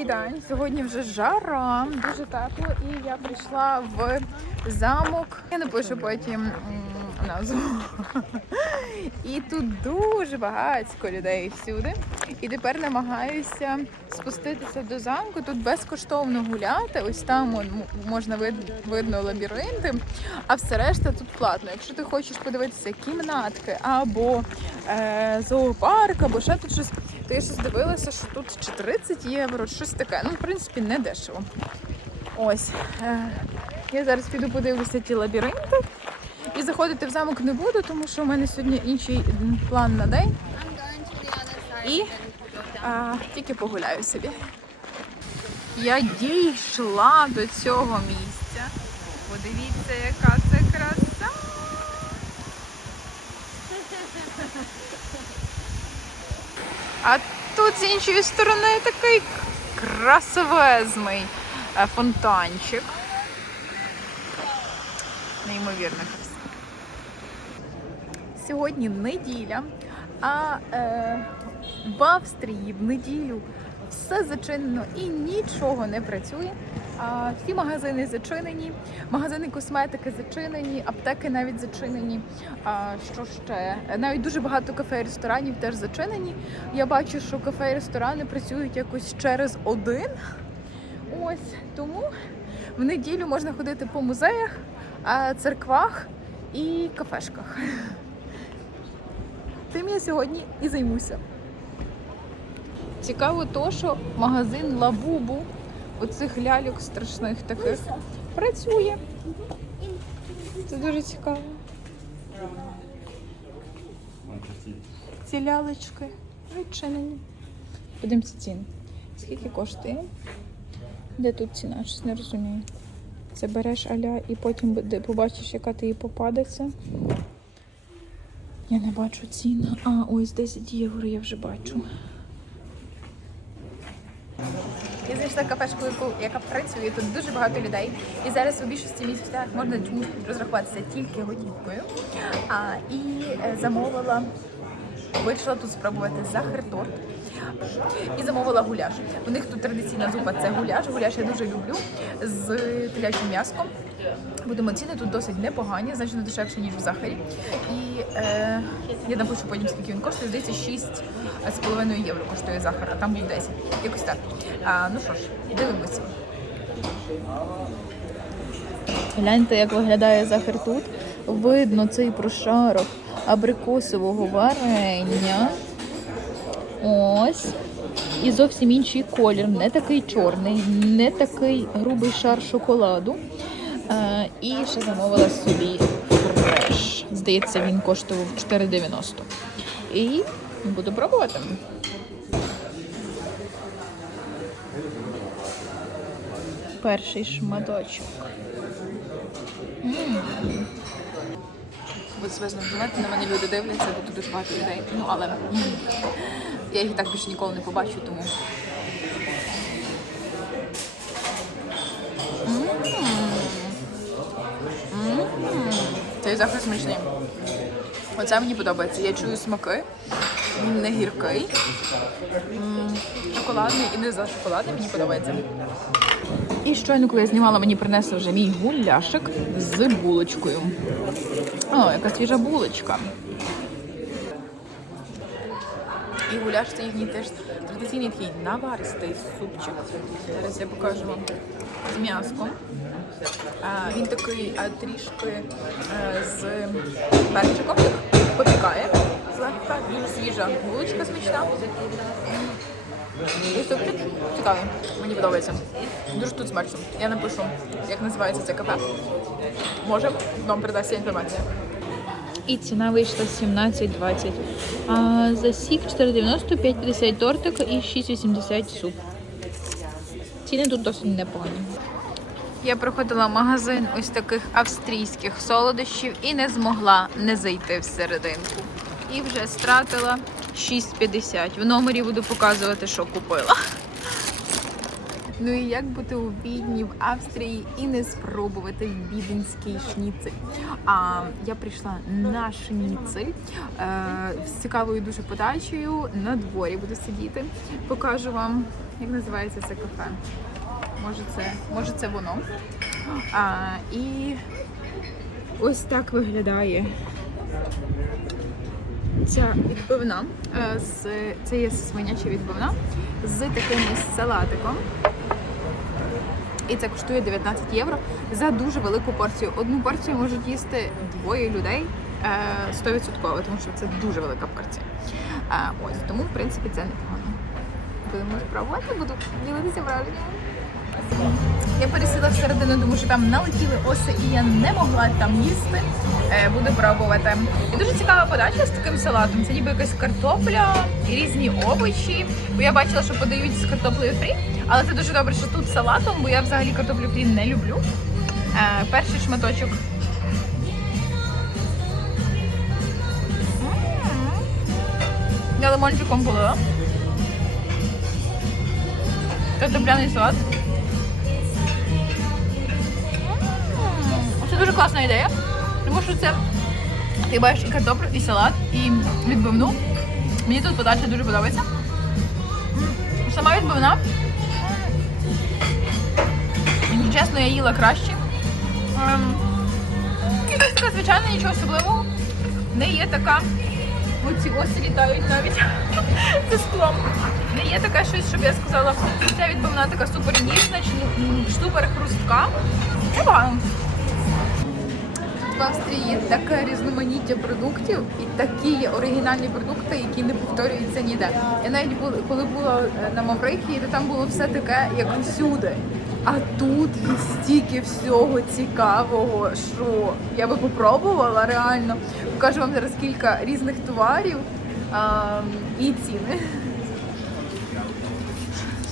Добрий день. Сьогодні вже жара, дуже тепло, і я прийшла в замок. Я напишу потім назву. І тут дуже багатько людей всюди. І тепер намагаюся спуститися до замку. Тут безкоштовно гуляти. Ось там можна вид- видно лабіринти, а все решта тут платно. Якщо ти хочеш подивитися кімнатки або е, зоопарк, або ще тут щось, то я щось дивилася, що тут чи 30 євро, щось таке. Ну, в принципі, не дешево. Ось. Е, я зараз піду подивлюся ті лабіринти. І заходити в замок не буду, тому що у мене сьогодні інший план на день. І а, тільки погуляю собі. Я дійшла до цього місця. Подивіться, яка це краса. А тут з іншої сторони такий красовезний е, фонтанчик. Неймовірна краса. Сьогодні неділя, а е, в Австрії в неділю все зачинено і нічого не працює. Всі магазини зачинені, магазини косметики зачинені, аптеки навіть зачинені. Що ще? Навіть дуже багато кафе і ресторанів теж зачинені. Я бачу, що кафе і ресторани працюють якось через один. Ось тому в неділю можна ходити по музеях, церквах і кафешках. Тим я сьогодні і займуся. Цікаво то, що магазин Лабубу оцих ляльок страшних таких працює. Це дуже цікаво. Ці лялечки відчинені. Подивимося ціни. Скільки коштує? Де тут ціна? Щось не розумію. Це береш аля і потім буде- побачиш, яка тобі попадеться. Я не бачу ціну. А, ось 10 євро я вже бачу. Я знайшла кафешку, яку- яка працює. Тут дуже багато людей. І зараз у більшості місцях можна розрахуватися тільки готівкою. А, і е, замовила, вийшла тут спробувати захер-торт. І замовила гуляш. У них тут традиційна зупа це гуляш. Гуляш я дуже люблю з телячим м'яском. Будемо ціни тут досить непогані, значно дешевше, ніж в Захарі. І е, я напишу потім, скільки він коштує. Здається, 6,5 євро коштує Захар, а там був 10. Якось так. А, ну що ж, дивимося. Гляньте, як виглядає Захар тут. Видно цей прошарок абрикосового варення. Ось. І зовсім інший колір, не такий чорний, не такий грубий шар шоколаду. Е, і ще замовила собі фреш. Здається, він коштував 4,90. І буду пробувати. Перший шматочок. Буду себе знати, на мене люди дивляться, бо тут дуже багато людей. Ну, але м, я їх так більше ніколи не побачу, тому. Цей захист смачний. Оце мені подобається. Я чую смаки. Він не гіркий. Шоколадний і не за шоколадний, мені подобається. І щойно, коли я знімала, мені принесли вже мій гуляшик з булочкою. О, яка свіжа булочка. І гуляш це їхній теж традиційний такий наваристий супчик. Зараз я покажу вам з м'яском. А, він такий а, трішки е, з перчиком, попікає злегка, дуже свіжа булочка смачна. І супчик цікавий, мені подобається. Дуже тут смачно. Я напишу, як називається це кафе. Може, вам передасться інформація. І ціна вийшла 17,20. А за сік 4,90, 5,50 тортик і 6,80 суп. Ціни тут досить непогані. Я проходила магазин ось таких австрійських солодощів і не змогла не зайти всерединку. І вже стратила 6,50. В номері буду показувати, що купила. Ну і як бути у Відні в Австрії і не спробувати віденський шніцель. А я прийшла на шніцель е, з цікавою дуже подачею. На дворі буду сидіти. Покажу вам як називається це кафе. Може це, може це воно. А, і ось так виглядає ця відбивна. Е, З, це є свиняча відбивна з таким ось салатиком. І це коштує 19 євро за дуже велику порцію. Одну порцію можуть їсти двоє людей е, 100%, тому що це дуже велика порція. Е, Ось тому, в принципі, це непогано. Будемо спробувати, буду ділитися враженнями. Я пересіла всередину, тому що там налетіли оси, і я не могла там їсти. Е, Буду пробувати. І дуже цікава подача з таким салатом. Це ніби якась картопля різні овочі. Бо я бачила, що подають з картоплею фрі, але це дуже добре, що тут салатом, бо я взагалі картоплю фрі не люблю. Е, Перший шматочок. Я лимончиком полила. Картопляний салат. Дуже класна ідея, тому що це ти бачиш і картоплю, і салат, і відбивну. Мені тут подача дуже подобається. Сама відбивна. Чесно, я їла краще. Ем, Якась така звичайна, нічого особливого. Не є така. Оці оси літають навіть за склом. Не є таке щось, щоб я сказала, ця відбивна така супер ніжна, чи супер хрустка. Непогано. В Австрії є таке різноманіття продуктів і такі оригінальні продукти, які не повторюються ніде. Я навіть коли була е, на Маврикії, то там було все таке, як всюди. А тут є стільки всього цікавого, що я би попробувала реально. Покажу вам зараз кілька різних товарів а, і ціни.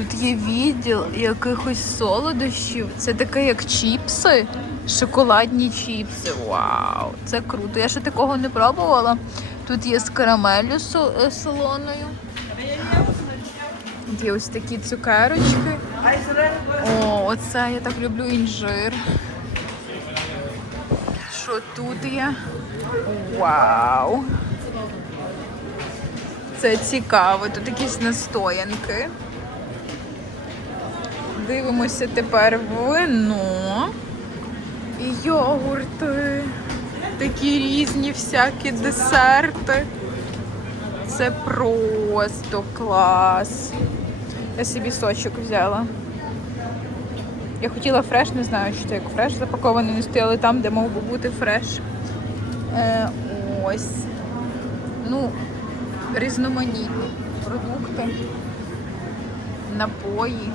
Тут є відділ якихось солодощів. Це таке, як чіпси, шоколадні чіпси. Вау! Це круто. Я ще такого не пробувала. Тут є з карамеллю со- е, солоною. Тут є ось такі цукерочки. О, оце я так люблю інжир. Що тут є? Вау! Це цікаво. Тут якісь настоянки. Дивимося тепер вино і йогурти. Такі різні всякі десерти. Це просто клас. Я собі сочок взяла. Я хотіла фреш, не знаю, що це як фреш запакований, не стояли там, де мав би бути фреш. Е, ось. Ну, різноманітні продукти, напої.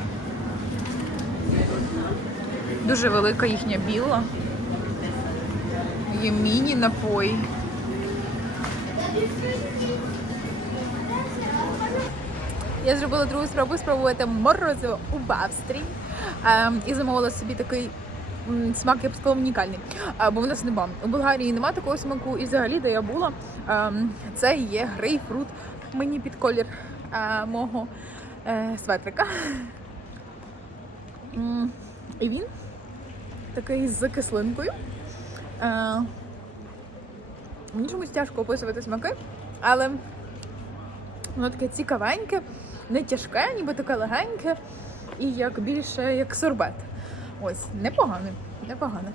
Дуже велика їхня біла. Є міні-напої. Я зробила другу спробу спробувати морозиво у Австрії. Ем, і замовила собі такий смак, я б сказала, унікальний. Бо в нас нема. У Болгарії нема такого смаку, і взагалі, де я була, ем, це є грейпфрут. Мені під колір е, мого е, светрика. І він такий з кислинкою. Е, Мені чомусь тяжко описувати смаки, але воно таке цікавеньке, не тяжке, ніби таке легеньке і як більше як сорбет. Ось, непогане, непогане.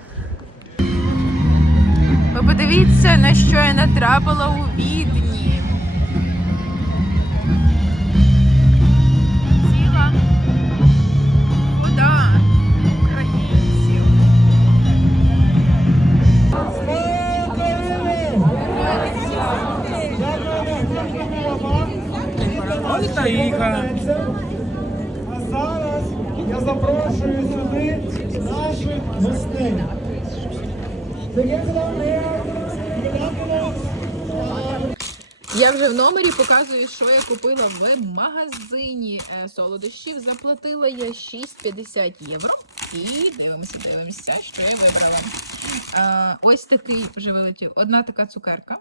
Ви подивіться, на що я натрапила у відні. А зараз я запрошую сюди наших гостей. Я вже в номері показую, що я купила в магазині е, солодощів. Заплатила я 6,50 євро. І дивимося, дивимося, що я вибрала. Е, ось такий вже вилетів. Одна така цукерка.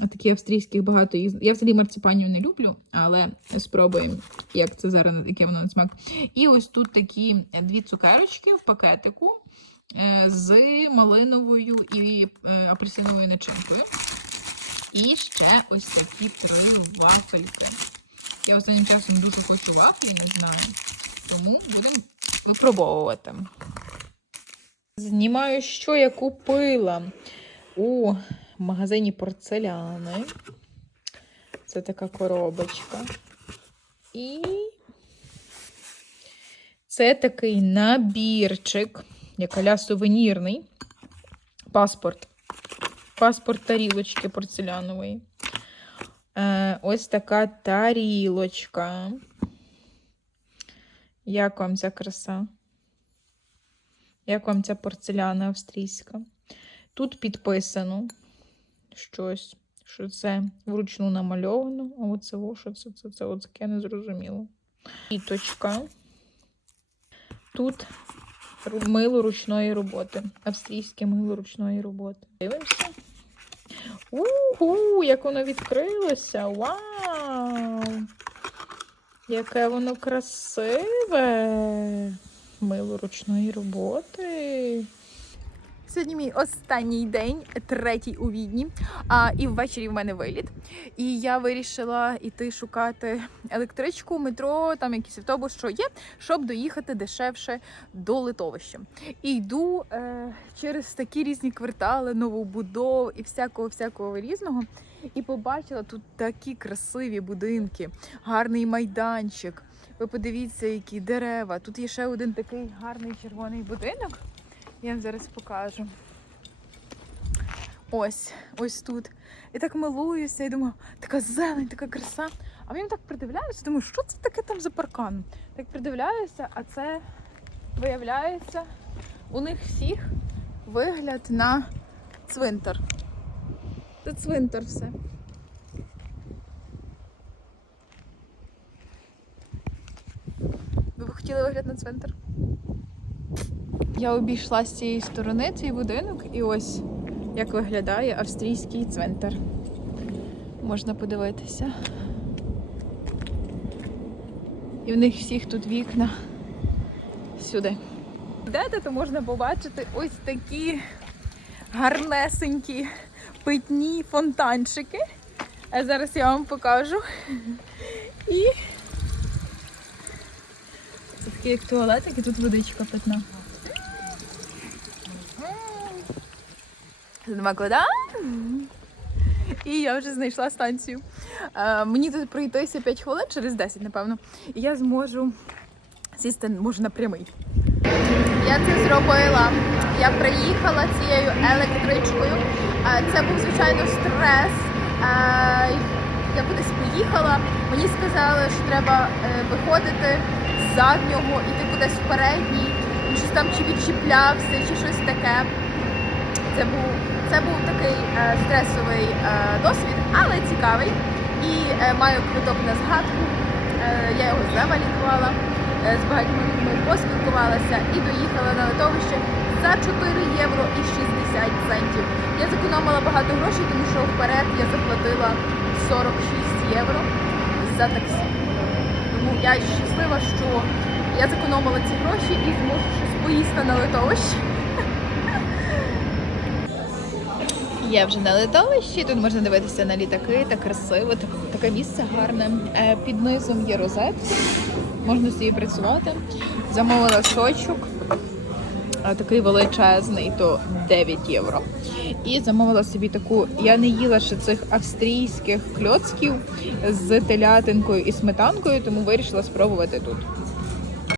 Такі австрійських багато їх. Я взагалі марципанів не люблю, але спробуємо, як це зараз, яке воно на смак. І ось тут такі дві цукерочки в пакетику е, з малиновою і е, апельсиновою начинкою. І ще ось такі три вафельки. Я останнім часом дуже хочу вафлі, не знаю. Тому будемо випробовувати. Знімаю, що я купила у магазині порцеляни. Це така коробочка. І це такий набірчик, як аля сувенірний. Паспорт. Паспорт тарілочки порцелянової. Е, ось така тарілочка. Як вам ця краса? Як вам ця порцеляна австрійська? Тут підписано щось, що це вручну намальовано, а оце во, що це, це, це, оце я не зрозуміло. Тут мило ручної роботи. Австрійське мило ручної роботи. Дивимося. Угу, як воно відкрилося! Вау! Яке воно красиве! Мило ручної роботи. Сьогодні мій останній день, третій у Відні. А, і ввечері в мене виліт. І я вирішила йти шукати електричку, метро, там якийсь автобус, що є, щоб доїхати дешевше до литовища. І йду е, через такі різні квартали, новобудов і всякого всякого різного. І побачила тут такі красиві будинки, гарний майданчик. Ви подивіться, які дерева. Тут є ще один такий гарний червоний будинок. Я вам зараз покажу. Ось, ось тут. І так милуюся, і думаю, така зелень, така краса. А потім так придивляюся, думаю, що це таке там за паркан? Так придивляюся, а це виявляється у них всіх вигляд на цвинтар. Це цвинтар все. Ви б хотіли вигляд на цвинтар? Я обійшла з цієї сторони цей будинок, і ось як виглядає австрійський цвинтар. Можна подивитися. І в них всіх тут вікна сюди. Йдете, то можна побачити ось такі гарнесенькі питні фонтанчики. А зараз я вам покажу. І це такий як туалетик, і тут водичка питна. Нема куди. І я вже знайшла станцію. Е, мені тут пройтися 5 хвилин, через 10, напевно. І я зможу сісти, може, на прямий. Я це зробила. Я приїхала цією електричкою. Е, Це був, звичайно, стрес. Е, Я кудись поїхала. Мені сказали, що треба е, виходити з заднього, іти кудись в передній. Він щось там чи відчіплявся, чи щось таке. Це був, це був такий е, стресовий е, досвід, але цікавий. І е, маю квиток на згадку. Е, я його завалідувала, е, з багатьма людьми поспілкувалася і доїхала на литовище за 4 євро і 60 центів. Я зекономила багато грошей, тому що вперед я заплатила 46 євро за таксі. Тому я щаслива, що я зекономила ці гроші і зможу щось поїсти на литовищі. Я вже на литовищі, тут можна дивитися на літаки, так красиво, так, таке місце гарне. Е, Під низом є розетки, можна собі працювати. Замовила сочок, е, такий величезний, то 9 євро. І замовила собі таку. Я не їла ще цих австрійських кльоцків з телятинкою і сметанкою, тому вирішила спробувати тут.